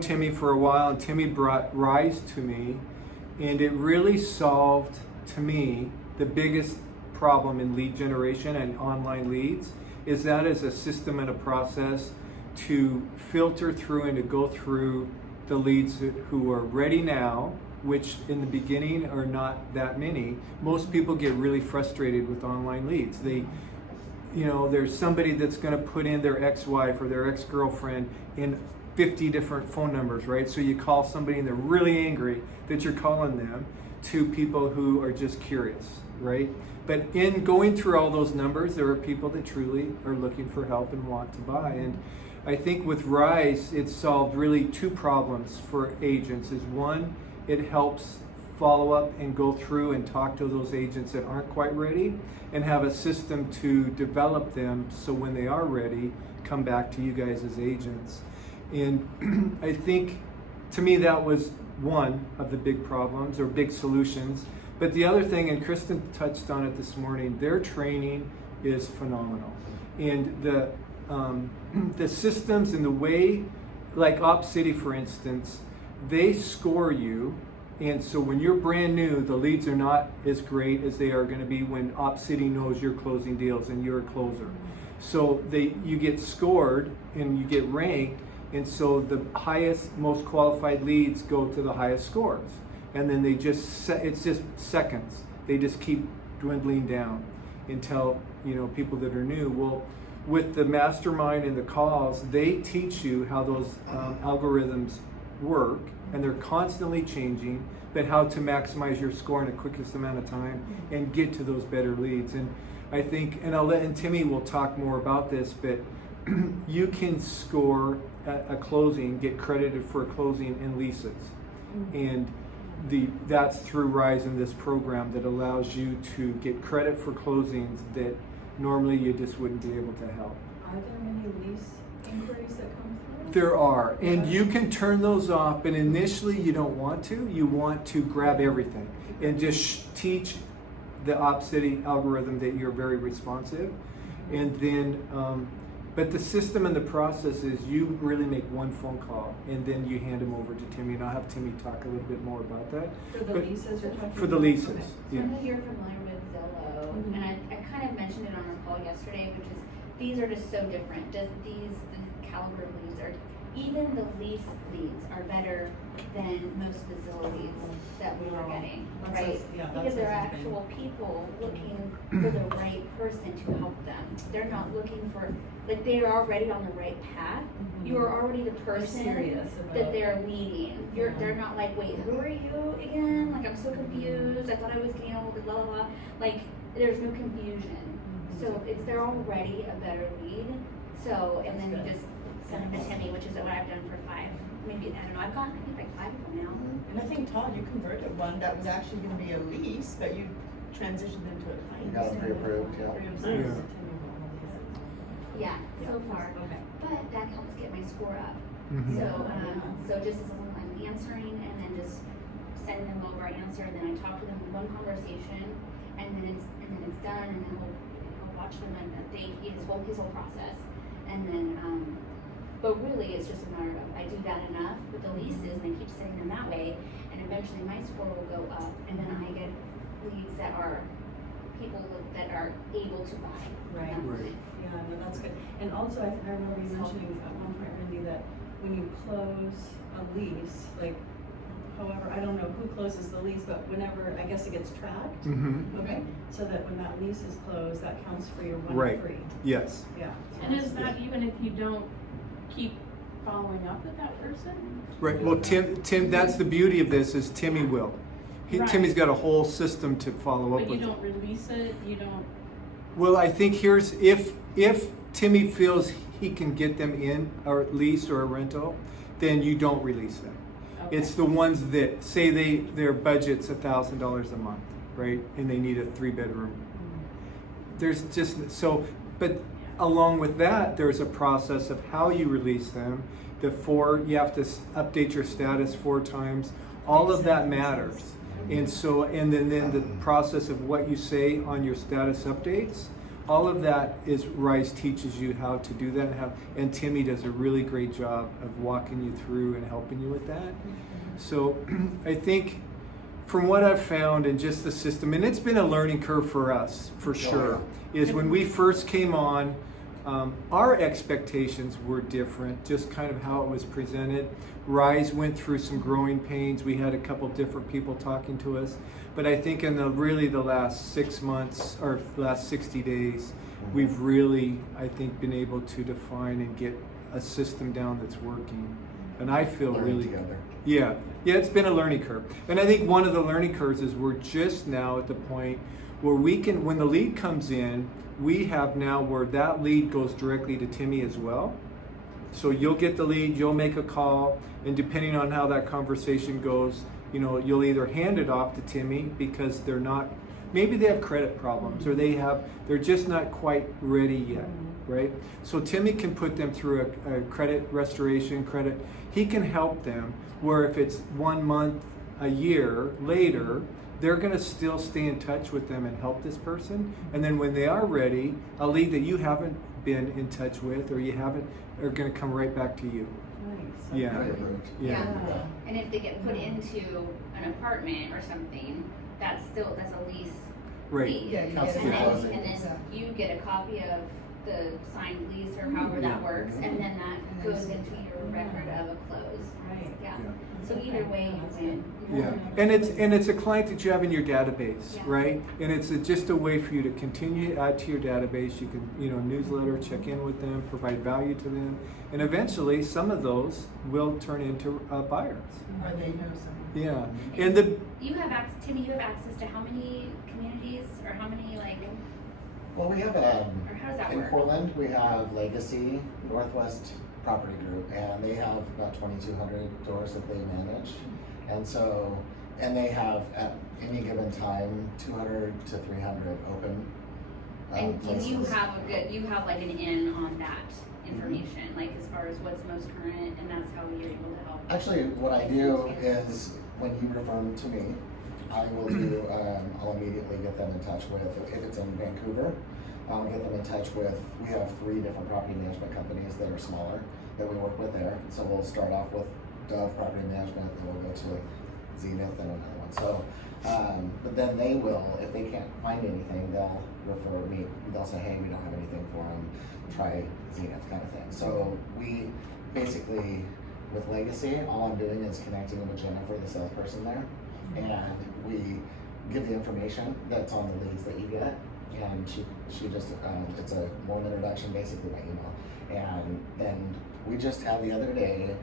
Timmy for a while, and Timmy brought Rise to me, and it really solved to me the biggest problem in lead generation and online leads is that as a system and a process to filter through and to go through the leads who are ready now, which in the beginning are not that many. Most people get really frustrated with online leads. There's somebody that's going to put in their ex-wife or their ex-girlfriend in 50 different phone numbers, right? So you call somebody and they're really angry that you're calling them, to people who are just curious, right? But in going through all those numbers, there are people that truly are looking for help and want to buy. And I think with Rise, it solved really two problems for agents. Is one, it helps follow up and go through and talk to those agents that aren't quite ready and have a system to develop them so when they are ready, come back to you guys as agents. And I think, to me, that was one of the big problems or big solutions. But the other thing, and Kristen touched on it this morning, their training is phenomenal. And the systems and the way, like Op City, for instance, they score you. And so when you're brand new, the leads are not as great as they are going to be when Op City knows you're closing deals and you're a closer. So you get scored and you get ranked. And so the highest, most qualified leads go to the highest scores. And then it's just seconds. They just keep dwindling down until, people that are new. Well, with the mastermind and the calls, they teach you how those algorithms work, and they're constantly changing, but how to maximize your score in the quickest amount of time and get to those better leads. And I think, and Timmy will talk more about this, but you can score a closing, get credited for a closing in leases. And that's through Rise in this program that allows you to get credit for closings that normally you just wouldn't be able to help. Are there any lease inquiries that come through? There are, and you can turn those off, but initially you don't want to. You want to grab everything and just teach the Op City algorithm that you're very responsive. And then, but the system and the process is you really make one phone call and then you hand them over to Timmy, and I'll have Timmy talk a little bit more about that. For the leases you're talking For the leases, okay. yeah. So I know you're familiar with Zillow, and I kind of mentioned it on our call yesterday, which is these are just so different. The caliber of leads are, even the lease leads are better than most of the Zillow leads that we were getting, right? Because they're actual people looking for the right person to help them. They're not looking for, they are already on the right path. You are already the person that they're leading. They're not like, wait, who are you again? I'm so confused. I thought I was getting over blah, blah, blah. There's no confusion. So they're already a better lead. So, and then you just send them to Timmy, which is what I've done for 5. Maybe, I don't know, I've gotten like 5 of them now. And I think, Todd, you converted one that was actually going to be a lease, but you transitioned into a client. You got them pre-approved, yeah. Yeah, so far. Okay. But that helps get my score up. Mhm. So just as long as I'm answering and then just sending them over, I answer, and then I talk to them in one conversation, and then it's done, and then he'll watch them and his whole process, and then but really it's just a matter of I do that enough with the leases, and I keep sending them that way, and eventually my score will go up, and then I get leads that are people that are able to buy. Right. Yeah, no, that's good. And also, I remember you mentioning at one point, Randy, that when you close a lease, however, I don't know who closes the lease, but whenever, I guess it gets tracked. Mm-hmm. Okay. So that when that lease is closed, that counts for your one Right. free. Yes. Yeah. And is that even if you don't keep following up with that person? Right. Well, Tim, that's the beauty of this is Timmy will. Right. Timmy's got a whole system to follow up But with. you don't release it, you don't. Well, I think here's if Timmy feels he can get them in a lease or a rental, then you don't release them. Okay. It's the ones that say their budget's $1,000 a month, right? And they need a 3-bedroom. There's just but along with that, there's a process of how you release them. You have to update your status 4 times. All of that matters. And then the process of what you say on your status updates all of that is Rise teaches you how to do that, and Timmy does a really great job of walking you through and helping you with that. So I think from what I've found in just the system, and it's been a learning curve for us for sure, is when we first came on, our expectations were different, just kind of how it was presented. Rise went through some growing pains. We had a couple different people talking to us. But I think in the last 6 months or last 60 days, we've really, I think, been able to define and get a system down that's working. And I feel Learning really together. Yeah, it's been a learning curve. And I think one of the learning curves is we're just now at the point where we can, when the lead comes in, we have now where that lead goes directly to Timmy as well. So you'll get the lead, you'll make a call, and depending on how that conversation goes, you'll either hand it off to Timmy because they're not, maybe they have credit problems or they're just not quite ready yet, right? So Timmy can put them through a credit restoration, he can help them where if it's 1 month, a year later, they're gonna still stay in touch with them and help this person. And then when they are ready, a lead that you haven't been in touch with or are gonna come right back to you. Nice. Yeah. Okay. Yeah. And if they get put into an apartment or something, that's a lease. Right. Lease. Yeah, you Counts get as And a then, closing. and then Exactly. you get a copy of the signed lease or however that works, and then that goes into your record of a close. Right. Yeah. Yeah. So either way, you win. Yeah, and it's a client that you have in your database, Yeah. right? And it's just a way for you to continue to add to your database. You can, newsletter, check in with them, provide value to them, and eventually some of those will turn into buyers. Or they know someone. Yeah, and the You have access, Timmy, you have access to how many communities or how many Well, we have, or how does that in work? Portland, we have Legacy, Northwest Property Group, and they have about 2,200 doors that they manage. And so, and they have at any given time, 200 to 300 open And places. you have like an in on that information, like as far as what's most current, and that's how you're able to help. Actually, what I do is when you refer them to me, I will do, I'll immediately get them in touch with, if it's in Vancouver, I'll get them in touch with, we have 3 different property management companies that are smaller that we work with there. So we'll start off with Dove Property Management, then we'll go to Zenith and another one. So, but then they will, if they can't find anything, they'll refer me, they'll say, hey, we don't have anything for them, try Zenith kind of thing. So we basically, with Legacy, all I'm doing is connecting with Jennifer, the salesperson there, and we give the information that's on the leads that you get, and she just, it's a warm introduction basically by email. And then we just had the other day,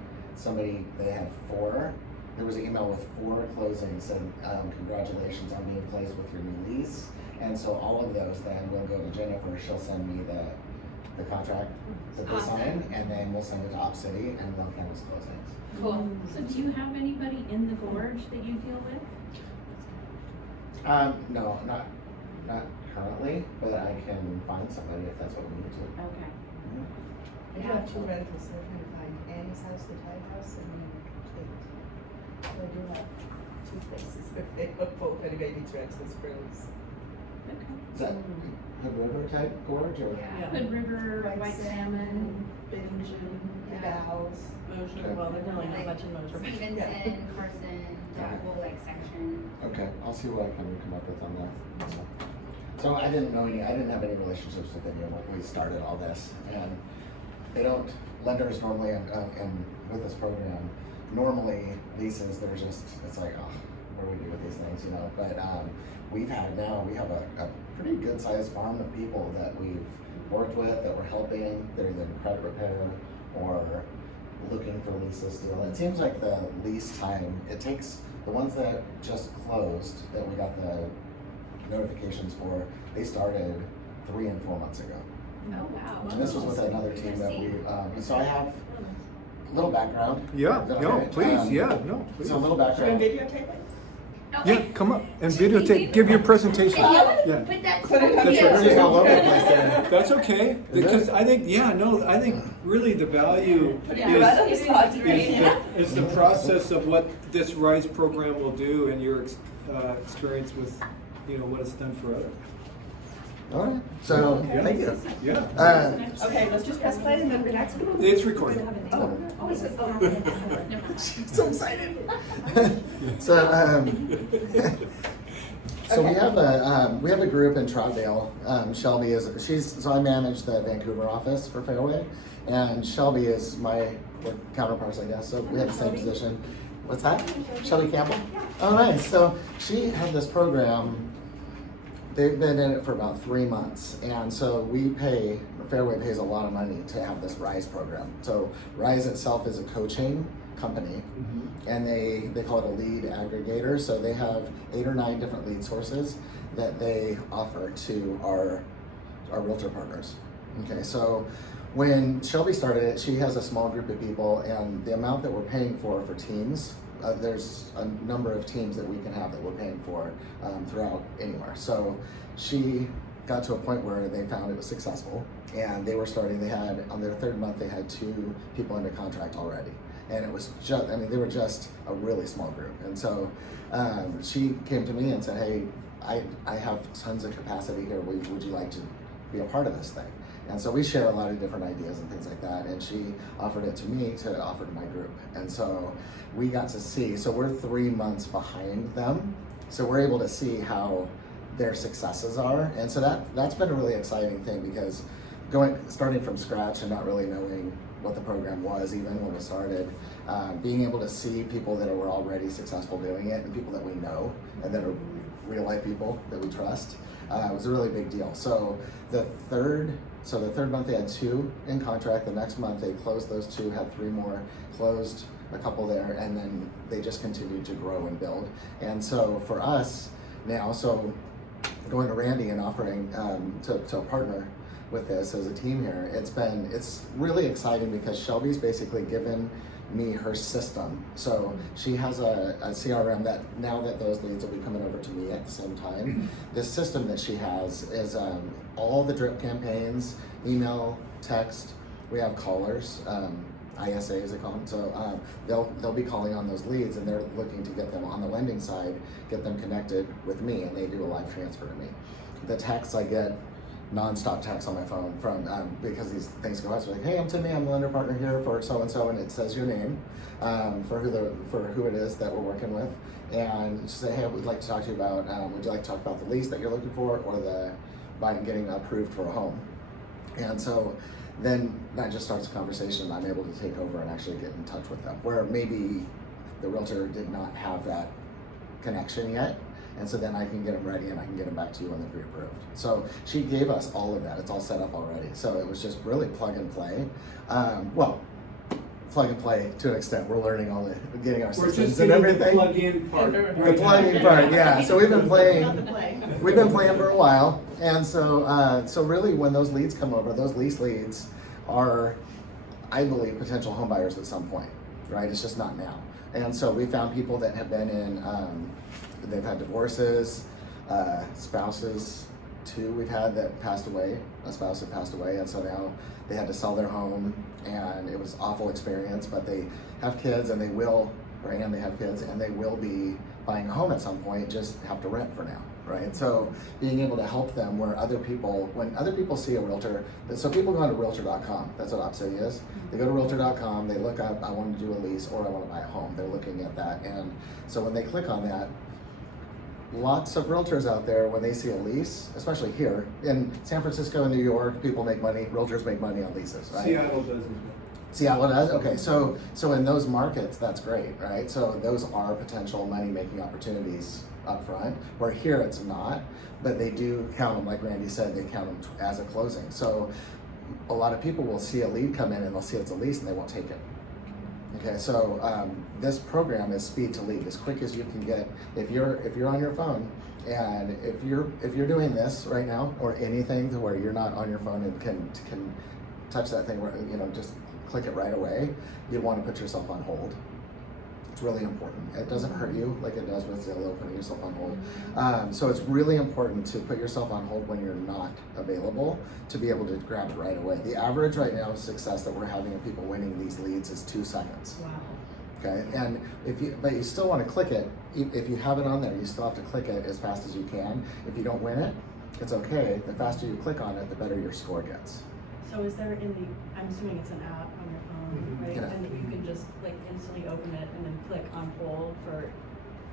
they had 4, there was an email with 4 closings and congratulations on being placed with your new lease. And so all of those then will go to Jennifer, she'll send me the contract that they Awesome. sign, and then we'll send it to Op City and they'll count as closings. Cool. So do you have anybody in the gorge that you deal with? No, not currently, but I can find somebody if that's what we need to. Okay. I do have 2 rentals, so I'm trying to find Annie's house, the Tide House, and then Kate. So I do have 2 places available if anybody needs rentals for those. Okay. Is that Hood River type gorge or? Yeah. Hood River, White Salmon. Binge, the Bows. Motion, well, there's only not much in motion. Stevenson, Carson, that whole section. Okay, I'll see what I can come up with on that. So I didn't have any relationships with anyone when we started all this, and lenders normally, and with this program, normally leases, it's like, oh, what do we do with these things, but we have a pretty good sized farm of people that we've worked with, that we're helping, they're either in credit repair or looking for leases still. It seems like the lease time, it takes, the ones that just closed, that we got the notifications for, they started 3 and 4 months ago. Oh, wow. And this was with another team that we, so I have a little background. Yeah, Is that no, okay? please, no, please. So a little Should I background. videotape it? Oh, Yeah, come up and videotape, give your presentation. Yeah. Put that Put it on That's video. right. We're just all over the place there. That's okay, Is because it? I think really the value Put it Yeah. right on the is, spot. is the process of what this RISE program will do and your experience with, what it's done for others. All right. So thank you. Yeah. Okay, let's just press play and then relax. It's recorded. Oh, is it? Oh. Never mind. So excited. So we have a group in Troutdale. Shelby so I manage the Vancouver office for Fairway, and Shelby is my counterpart, I guess. So we have the same position. What's that? Shelby Campbell? Oh, nice. So she had this program. They've been in it for about 3 months, and so Fairway pays a lot of money to have this RISE program. So RISE itself is a coaching company, and they call it a lead aggregator. So they have 8 or 9 different lead sources that they offer to our realtor partners. Okay, so when Shelby started it, she has a small group of people, and the amount that we're paying for teams, there's a number of teams that we can have that we're paying for throughout anywhere. So she got to a point where they found it was successful, and they had, on their 3rd month, they had 2 people under contract already. And it was just, they were just a really small group. And so she came to me and said, hey, I have tons of capacity here. Would you like to be a part of this thing? And so we share a lot of different ideas and things like that. And she offered it to me to offer to my group. And so we got to see, so we're 3 months behind them. So we're able to see how their successes are. And so that's been a really exciting thing, because starting from scratch and not really knowing what the program was even when we started, being able to see people that were already successful doing it and people that we know and that are real life people that we trust, was a really big deal. So the third month they had 2 in contract. The next month they closed those 2, had 3 more, closed a couple there, and then they just continued to grow and build. And so for us now, so going to Randy and offering to partner with this as a team here, it's really exciting, because Shelby's basically given me her system. So she has a CRM that now that those leads will be coming over to me at the same time. This system that she has is all the drip campaigns, email, text. We have callers, ISAs they call them. So they'll be calling on those leads, and they're looking to get them on the lending side, get them connected with me, and they do a live transfer to me. The texts I get, non-stop text on my phone from because these things go out. So like, hey, I'm Timmy, I'm the lender partner here for so and so, and it says your name for who it is that we're working with, and just say, hey, we'd like to talk to you about. Would you like to talk about the lease that you're looking for, or the getting approved for a home? And so then that just starts a conversation, and I'm able to take over and actually get in touch with them, where maybe the realtor did not have that connection yet. And so then I can get them ready, and I can get them back to you when they're pre-approved. So she gave us all of that. It's all set up already. So it was just really plug and play. Plug and play to an extent. We're learning getting our systems and everything. The plug-in part. The plug-in part, yeah. So we've been playing. We've been playing for a while, and so really, when those leads come over, those lease leads are, I believe, potential home buyers at some point, right? It's just not now. And so we found people that have been in. They've had divorces, spouses too. We've had that passed away. A spouse had passed away, and so now they had to sell their home, and it was an awful experience. But they have kids, and they have kids, and they will be buying a home at some point. Just have to rent for now, right? So being able to help them, when other people see a realtor, so people go to realtor.com. That's what Opcity is. They go to realtor.com. They look up, I want to do a lease, or I want to buy a home. They're looking at that, and so when they click on that. Lots of realtors out there, when they see a lease, especially here in San Francisco and New York, people make money, realtors make money on leases, right? Seattle does as well. Seattle does? Okay, so in those markets, that's great, right? So those are potential money-making opportunities up front, where here it's not, but they do count them, like Randy said, they count them as a closing. So a lot of people will see a lead come in, and they'll see it's a lease, and they won't take it. Okay, so this program is speed to lead, as quick as you can get. If you're on your phone, and if you're doing this right now, or anything to where you're not on your phone and can touch that thing, where just click it right away, you want to put yourself on hold. It's really important. It doesn't hurt you like it does with Zillow putting yourself on hold. So it's really important to put yourself on hold when you're not available, to be able to grab it right away. The average right now of success that we're having of people winning these leads is 2 seconds. Wow. Okay, and but you still want to click it. If you have it on there, you still have to click it as fast as you can. If you don't win it, it's okay. The faster you click on it, the better your score gets. So is there I'm assuming it's an app on your phone, right? Yeah. And you can just like instantly open it and then click on hold for.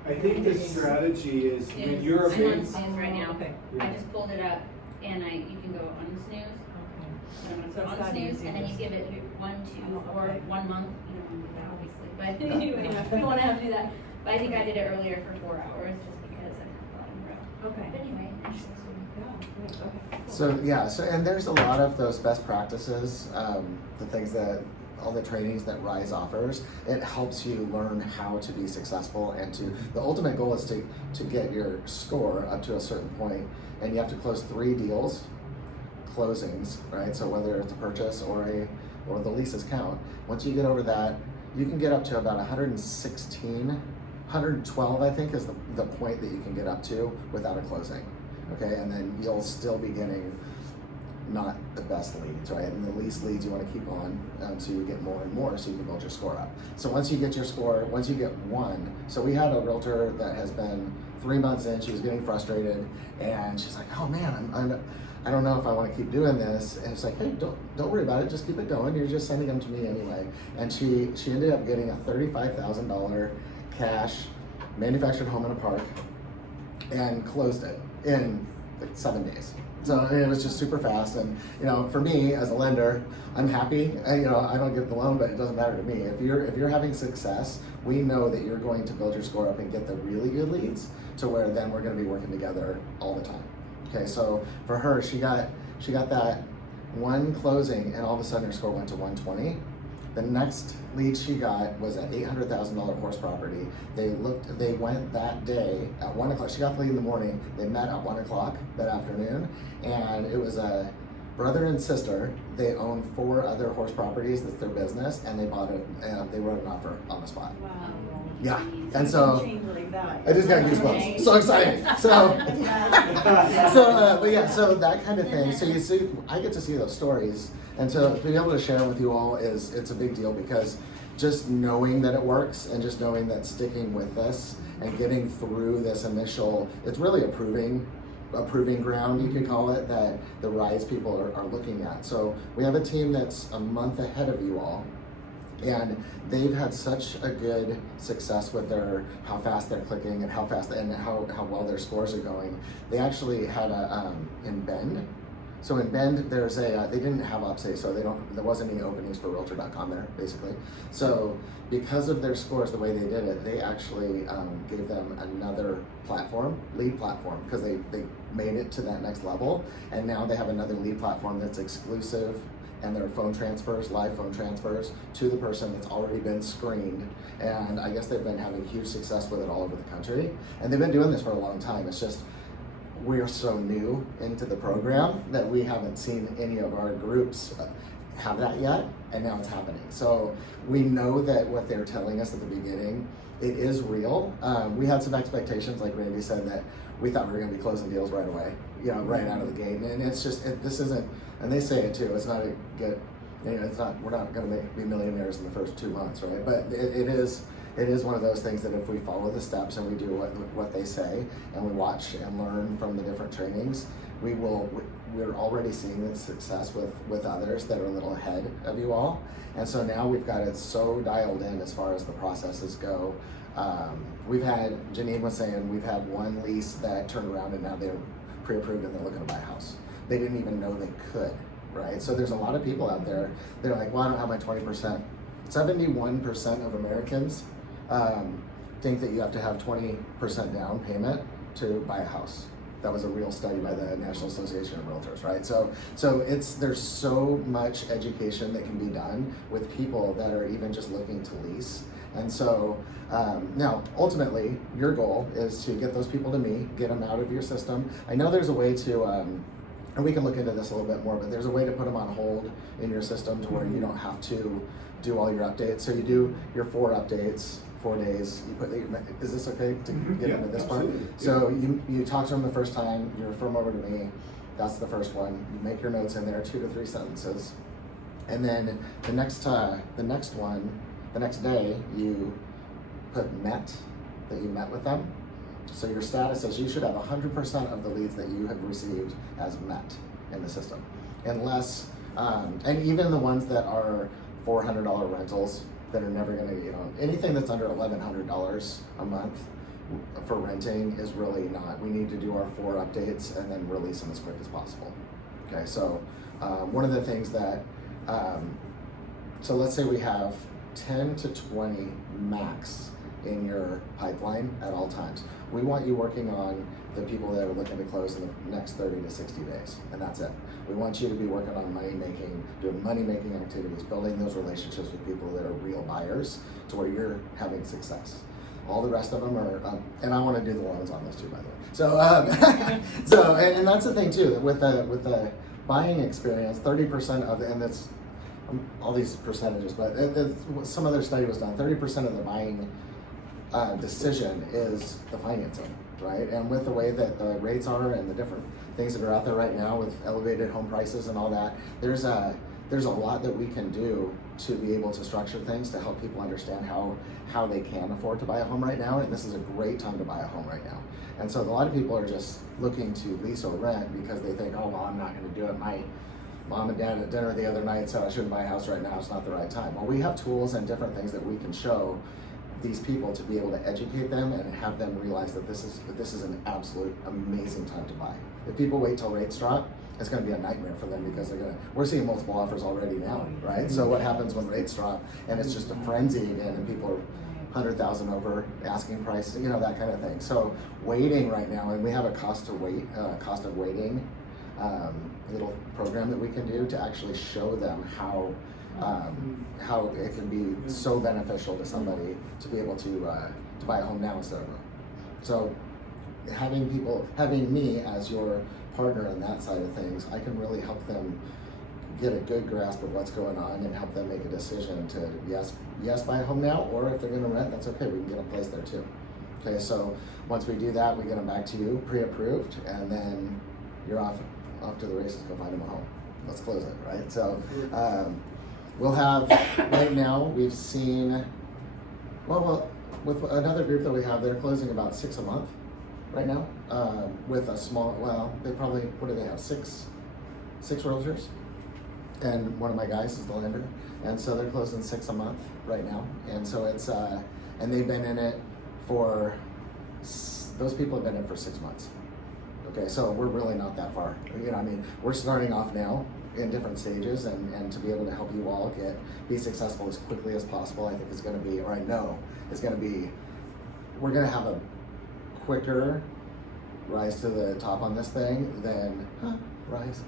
I think the strategy is when Snooze. you're a I'm on big, snooze right now. Okay. I just pulled it up and you can go unsnooze. Okay. I'm gonna So go it's on that snooze easy, and then you just- give it 1, 2, Oh, or okay. 1 month. You don't want to do that obviously, but anyway, you don't want to have to do that. But I think I did it earlier for 4 hours just because I had a lot in a row. Okay. But anyway, interesting. Yeah, great, okay. Cool. So yeah, and there's a lot of those best practices, the things that all the trainings that Rise offers. It helps you learn how to be successful, and the ultimate goal is to get your score up to a certain point, and you have to close 3 deals, closings, right? So whether it's a purchase or the leases count. Once you get over that, you can get up to about 116, 112, I think, is the point that you can get up to without a closing. Okay, and then you'll still be getting not the best leads, right? And the least leads you want to keep on so you get more and more so you can build your score up. So once you get your score, once you get 1, so we had a realtor that has been 3 months in, she was getting frustrated, and she's like, oh man, I don't know if I want to keep doing this. And it's like, hey, don't worry about it, just keep it going. You're just sending them to me anyway. And she ended up getting a $35,000 cash manufactured home in a park and closed it in like 7 days. So it was just super fast. And for me as a lender, I'm happy. I don't get the loan, but it doesn't matter to me. If you're having success, we know that you're going to build your score up and get the really good leads to where then we're going to be working together all the time. Okay, so for her, she got that 1 closing, and all of a sudden her score went to 120. The next lead she got was an $800,000 horse property. They went that day at 1 o'clock. She got the lead in the morning. They met at 1 o'clock that afternoon, and it was a brother and sister. They own 4 other horse properties. That's their business, and they bought it. And they wrote an offer on the spot. Wow. Yeah, and so Change like that. I just got goosebumps. So excited. So that kind of thing. So you see, I get to see those stories, and to be able to share them with you all it's a big deal, because just knowing that it works and just knowing that sticking with this and getting through this initial, it's really a proving ground, you could call it, that the Rise people are looking at. So we have a team that's a month ahead of you all. And they've had such a good success with how fast they're clicking and how well their scores are going. They actually had in Bend. So in Bend, there's they didn't have Upstate, so there wasn't any openings for Realtor.com there, basically. So because of their scores, the way they did it, they actually gave them another lead platform, because they made it to that next level. And now they have another lead platform that's exclusive, and their live phone transfers to the person that's already been screened. And I guess they've been having huge success with it all over the country. And they've been doing this for a long time. It's just, we're so new into the program that we haven't seen any of our groups have that yet, and now it's happening. So we know that what they're telling us at the beginning, it is real. We had some expectations, like Randy said, that we thought we were gonna be closing deals right away, right out of the gate. And it's just, this isn't, and they say it too, it's not a good, it's not, we're not gonna be millionaires in the first 2 months, right? But it is one of those things that if we follow the steps and we do what they say, and we watch and learn from the different trainings, we're already seeing the success with others that are a little ahead of you all. And so now we've got it so dialed in as far as the processes go. Janine was saying, we've had 1 lease that turned around and now they're pre-approved and they're looking to buy a house. They didn't even know they could, right? So there's a lot of people out there, they're like, well, I don't have my 20%. 71% of Americans think that you have to have 20% down payment to buy a house. That was a real study by the National Association of Realtors, right? So there's so much education that can be done with people that are even just looking to lease. And so now, ultimately, your goal is to get those people to me, get them out of your system. I know there's a way to, and we can look into this a little bit more, but there's a way to put them on hold in your system to where you don't have to do all your updates. So you do your 4 updates, 4 days. Is this okay to get into this part? Absolutely. So you talk to them the first time, you refer them over to me. That's the first one. You make your notes in there, 2 to 3 sentences. And then the next day, you put that you met with them. So your status is you should have 100% of the leads that you have received as met in the system. Unless, and even the ones that are $400 rentals that are never gonna, anything that's under $1,100 a month for renting is really not. We need to do our 4 updates and then release them as quick as possible. Okay, so one of the things that, so let's say we have 10 to 20 max in your pipeline at all times. We want you working on the people that are looking to close in the next 30 to 60 days, and that's it. We want you to be working on money making, doing money making activities, building those relationships with people that are real buyers to where you're having success. All the rest of them are, and I want to do the loans on those too, by the way. So, so and that's the thing too, with the buying experience, 30% of, and that's all these percentages, but some other study was done, 30% of the buying decision is the financing, right? And with the way that the rates are and the different things that are out there right now with elevated home prices and all that, there's a lot that we can do to be able to structure things to help people understand how they can afford to buy a home right now, and this is a great time to buy a home right now. And so a lot of people are just looking to lease or rent because they think, oh, well, I'm not gonna do it. My mom and dad at dinner the other night said I shouldn't buy a house right now, it's not the right time. Well, we have tools and different things that we can show these people to be able to educate them and have them realize that this is an absolute amazing time to buy. If people wait till rates drop, it's going to be a nightmare for them because we're seeing multiple offers already now, right? So what happens when rates drop and it's just a frenzy again and people are 100,000 over asking price, that kind of thing. So waiting right now, and we have a cost of waiting little program that we can do to actually show them how it can be so beneficial to somebody to be able to buy a home now instead of room. So having me as your partner in that side of things, I can really help them get a good grasp of what's going on and help them make a decision to yes buy a home now, or if they're going to rent, that's okay, we can get a place there too. Okay, so once we do that, we get them back to you pre-approved, and then you're off to the races, go find them a home. Let's close it, right? So we'll have, right now, we've seen, well, with another group that we have, they're closing about 6 a month right now, with a small, they probably, what do they have, six realtors? And one of my guys is the lender. And so they're closing 6 a month right now. And so it's, and they've been in it for, those people have been in it for 6 months. Okay, so we're really not that far. We're starting off now in different stages, and to be able to help you all be successful as quickly as possible, I think is going to be, or I know is going to be, we're going to have a quicker rise to the top on this thing than, rise?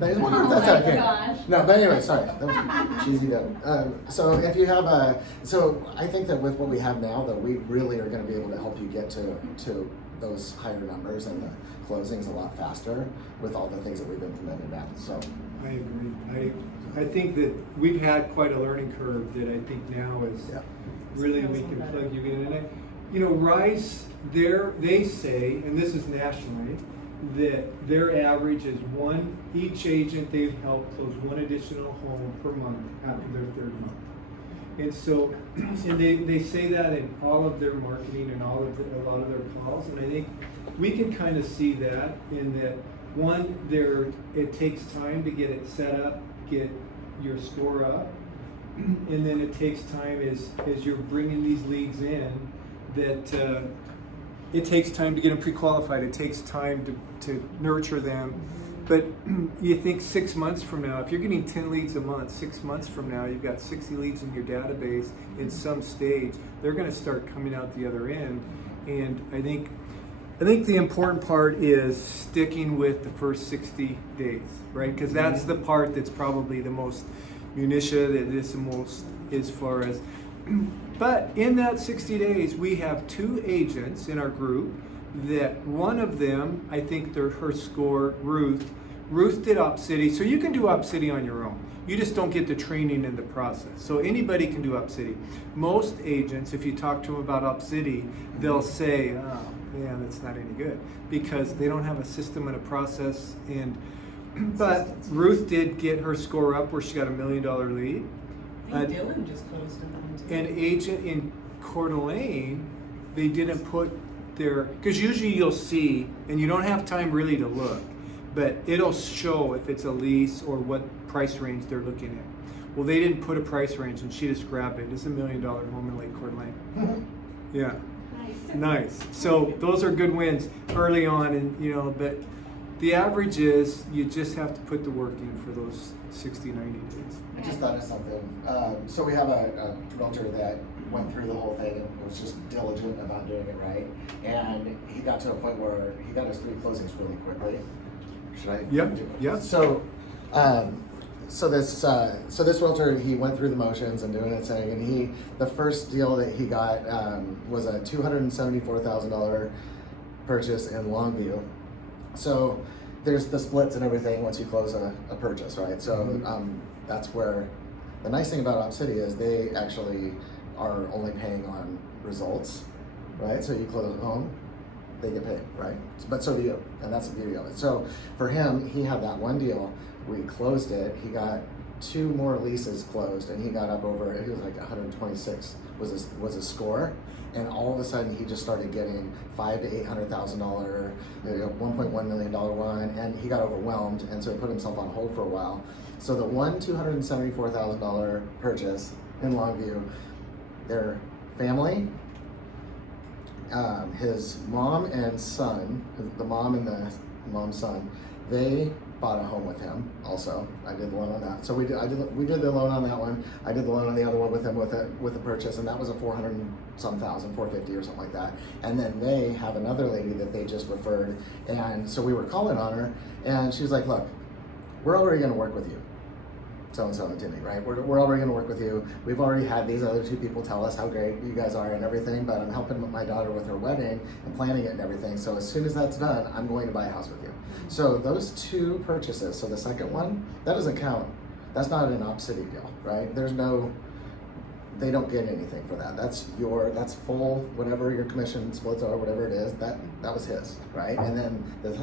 I just wonder if that's okay. Gosh. No, but anyway, sorry, that was cheesy though. So if you have so I think that with what we have now, that we really are going to be able to help you get to those higher numbers and the closings a lot faster with all the things that we've implemented now. So I agree. I think that we've had quite a learning curve that I think now is really we can plug you in it. Rise, they say, and this is nationally, that their average is each agent they've helped close 1 additional home per month after their 3rd month. And so, and they say that in all of their marketing and a lot of their calls, and I think we can kind of see that in that it takes time to get it set up, get your score up, and then it takes time as you're bringing these leads in that it takes time to get them pre-qualified. It takes time to nurture them. But you think 6 months from now, if you're getting 10 leads a month, 6 months from now, you've got 60 leads in your database in some stage, they're going to start coming out the other end. And I think the important part is sticking with the first 60 days, right? Because that's the part that's probably the most minutia, that is the most as far as. But in that 60 days, we have 2 agents in our group that one of them, I think her score, Ruth did Op City. So you can do Op City on your own. You just don't get the training in the process. So anybody can do Op City. Most agents, if you talk to them about Op City, they'll say, oh, yeah, that's not any good because they don't have a system and a process. But Ruth did get her score up where she got $1 million lead. I think Dylan just closed on one too. An agent in Coeur d'Alene, they didn't put their, because usually you'll see, and you don't have time really to look, but it'll show if it's a lease or what price range they're looking at. Well, they didn't put a price range, and she just grabbed it. It's $1 million home in Lake Coeur d'Alene. Yeah. Nice. So those are good wins early on, and but the average is you just have to put the work in for those 60, 90 days. I just thought of something. So we have a realtor that went through the whole thing and was just diligent about doing it right. And he got to a point where he got his 3 closings really quickly. Should I? Yep. do it? Yep. So this realtor, he went through the motions and doing its thing, and the first deal that he got was a $274,000 purchase in Longview. So there's the splits and everything once you close a purchase, right? So that's where the nice thing about Op City is they actually are only paying on results, right? So you close a home, they get paid, right? But so do you, and that's the beauty of it. So for him, he had that one deal. We closed it. He got 2 more leases closed, and he got up over. He was like 126 was his score, and all of a sudden he just started getting $500,000 to $800,000, $1.1 million one, and he got overwhelmed, and so he put himself on hold for a while. So the one $274,000 purchase in Longview, their family, his mom and son, the mom and the mom's son, they bought a home with him also. I did the loan on that. So we did the loan on that one. I did the loan on the other one with him with the purchase, and that was a 400-some thousand, 450 or something like that. And then they have another lady that they just referred, and so we were calling on her, and she was like, "Look, we're already going to work with you." So-and-so and Timmy, right? We're already going to work with you. We've already had these other 2 people tell us how great you guys are and everything, but I'm helping my daughter with her wedding and planning it and everything. So as soon as that's done, I'm going to buy a house with you. So those 2 purchases, so the second one, that doesn't count. That's not an Op City deal, right? They don't get anything for that. That's full, whatever your commission splits are, whatever it is, that was his, right? And then this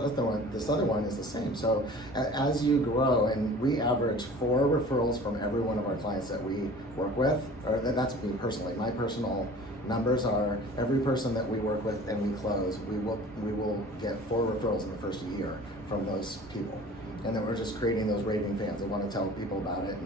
other one is the same. So as you grow, and we average 4 referrals from every one of our clients that we work with, or that's me personally. My personal numbers are every person that we work with and we close, we will get 4 referrals in the first year from those people. And then we're just creating those raving fans that want to tell people about it,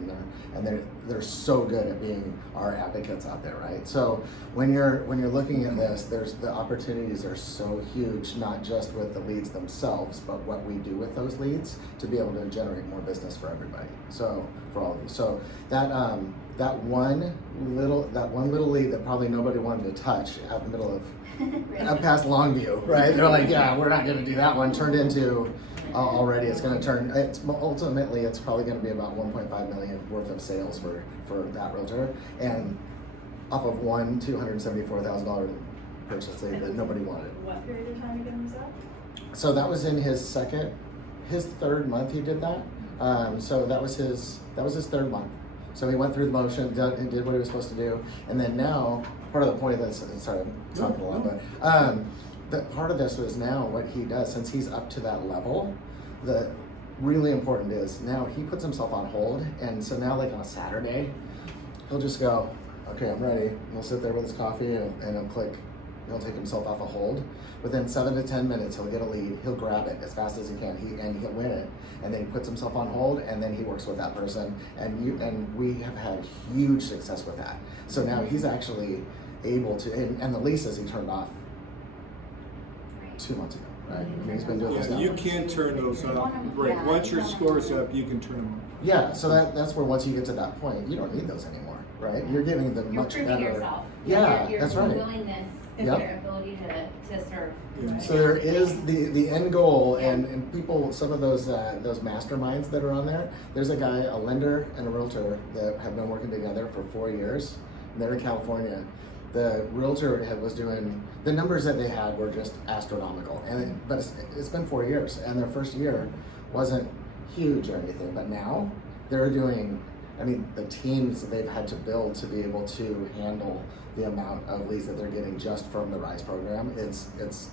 and they're so good at being our advocates out there, right? So when you're looking at this, the opportunities are so huge, not just with the leads themselves, but what we do with those leads to be able to generate more business for everybody. So for all of you, so that one little lead that probably nobody wanted to touch out in the middle of past Longview, right? They're like, yeah, we're not going to do that one. Turned into already it's going to turn. Ultimately it's probably going to be about 1.5 million worth of sales for that realtor, and off of one $274,000 purchase that nobody wanted. What period of time again was that? So that was in his 3rd month he did that. So that was his 3rd month. So he went through the motion, did what he was supposed to do, and then now part of the point of this. Sorry, I'm talking a lot, but that part of this was now what he does, since he's up to that level. The really important is now he puts himself on hold, and so now like on a Saturday, he'll just go, okay, I'm ready. He'll sit there with his coffee and he'll take himself off a hold. Within 7 to 10 minutes, he'll get a lead. He'll grab it as fast as he can. He'll win it, and then he puts himself on hold, and then he works with that person. And we have had huge success with that. So now he's actually able to, and the leases he turned off 2 months ago, right? I mean, he's been doing this now. You can turn those off. Right. Once your score's up, you can turn them off. Yeah, so that's where once you get to that point, you don't need those anymore, right? You're giving them much You're better. proving yourself. Yeah, your that's right. willingness and Yep. your ability to serve. Yeah. So there is the end goal, and people, some of those masterminds that are on there. There's a guy, a lender and a realtor that have been working together for 4 years. They're in California. The realtor was doing, the numbers that they had were just astronomical, but it's been 4 years, and their first year wasn't huge or anything, but now they're doing, I mean, the teams that they've had to build to be able to handle the amount of leads that they're getting just from the RISE program, it's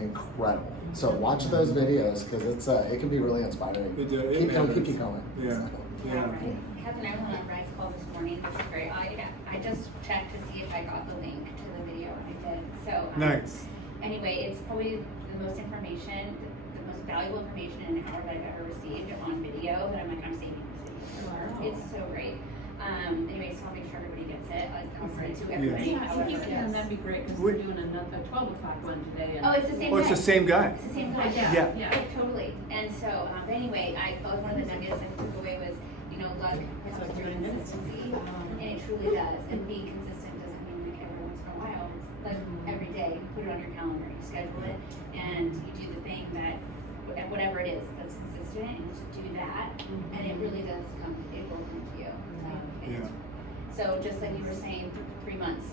incredible. So watch those videos, because it can be really inspiring. Keep Keep going. Yeah. Yeah, right. Heather and I went on Rice call this morning, which is great. I just checked to see if I got the link to the video, and I did. So Nice. Anyway, it's probably the most information, the most valuable information in an hour that I've ever received on video, that I'm saving this video. Wow. It's so great. Anyway, so I'll make sure everybody gets it. I'll send it to everybody. Yeah, if you can, that'd be great, because we're doing another 12 o'clock one today. Oh, it's the same Oh, guy. it's the same guy. It's the same guy. Yeah. Yeah, totally. And so, but anyway, I felt one of the nuggets I took away was, luck comes through consistency, and it truly does. And being consistent doesn't mean like every once in a while. It's like every day, put it on your calendar, you schedule it, and you do the thing that, whatever it is that's consistent, and you do that, and it really does come, it will come to you. Yeah. So just like you were saying, 3 months.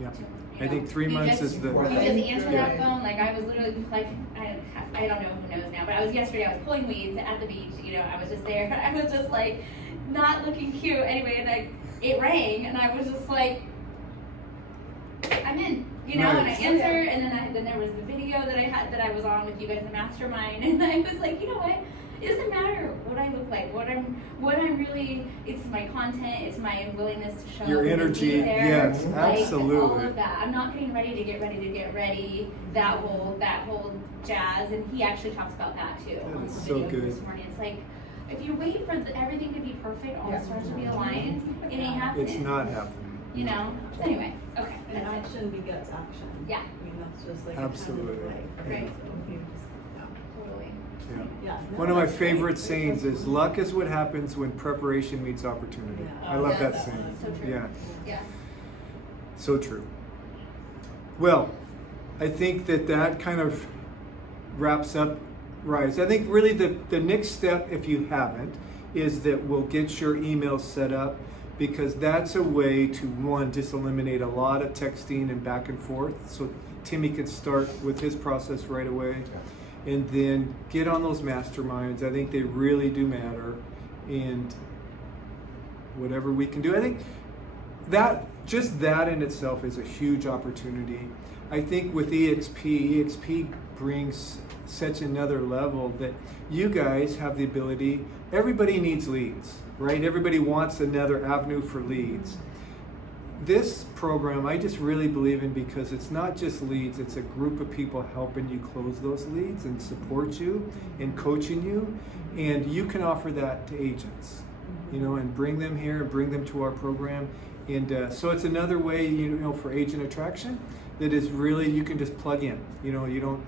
Yeah. You I think 3 you months just- is the. You just answer that phone, like I was literally like, I don't know who knows now, but I was yesterday, I was pulling weeds at the beach, I was just there, I was just like, not looking cute, anyway, and it rang, and I was just like, I'm in, and I Right. answered, and then there was the video that I was on with you guys, the mastermind, and I was like, you know what? It doesn't matter what I look like, what I'm really, it's my content, it's my willingness to show Your up and energy, be there, yes, like, all absolutely. of that. I'm not getting ready to get ready, that whole jazz, and he actually talks about that too. That on is the so video good. This morning, it's like, if you wait for everything to be perfect, all the stars to be aligned, it ain't happening. It's not happening. So anyway, okay, And that's it. action begets action. Yeah. I mean, that's just like Absolutely. a kind of life. Right. So if you just- Totally. Yeah. Yeah. One of my favorite sayings is, luck is what happens when preparation meets opportunity. Yeah. I love Yeah, that that's saying. so true. Yeah, Yeah. so true. Well, I think that kind of wraps up Rise. I think really the next step, if you haven't, is that we'll get your email set up, because that's a way to, one, just eliminate a lot of texting and back and forth. So Timmy could start with his process right away. And then get on those masterminds. I think they really do matter. And whatever we can do, I think just that in itself is a huge opportunity. I think with EXP brings such another level that you guys have the ability, everybody needs leads, right? Everybody wants another avenue for leads. This program, I just really believe in, because it's not just leads, it's a group of people helping you close those leads and support you and coaching you. And you can offer that to agents, and bring them here and bring them to our program. And so it's another way, for agent attraction that is really, you can just plug in, you don't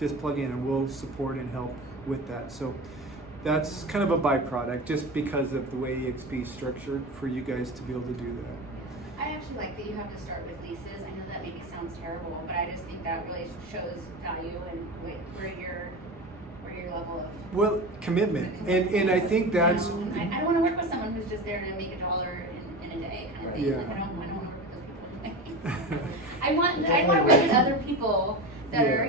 just plug in, and we'll support and help with that. So that's kind of a byproduct, just because of the way EXP is structured, for you guys to be able to do that. I actually like that you have to start with leases. I know that maybe sounds terrible, but I just think that really shows value and where your level of Well, commitment, and I think that's I don't want to work with someone who's just there to make $1 in a day kind of thing. Yeah. Like, I don't want to work with those people. I want to work with other people that Yeah. are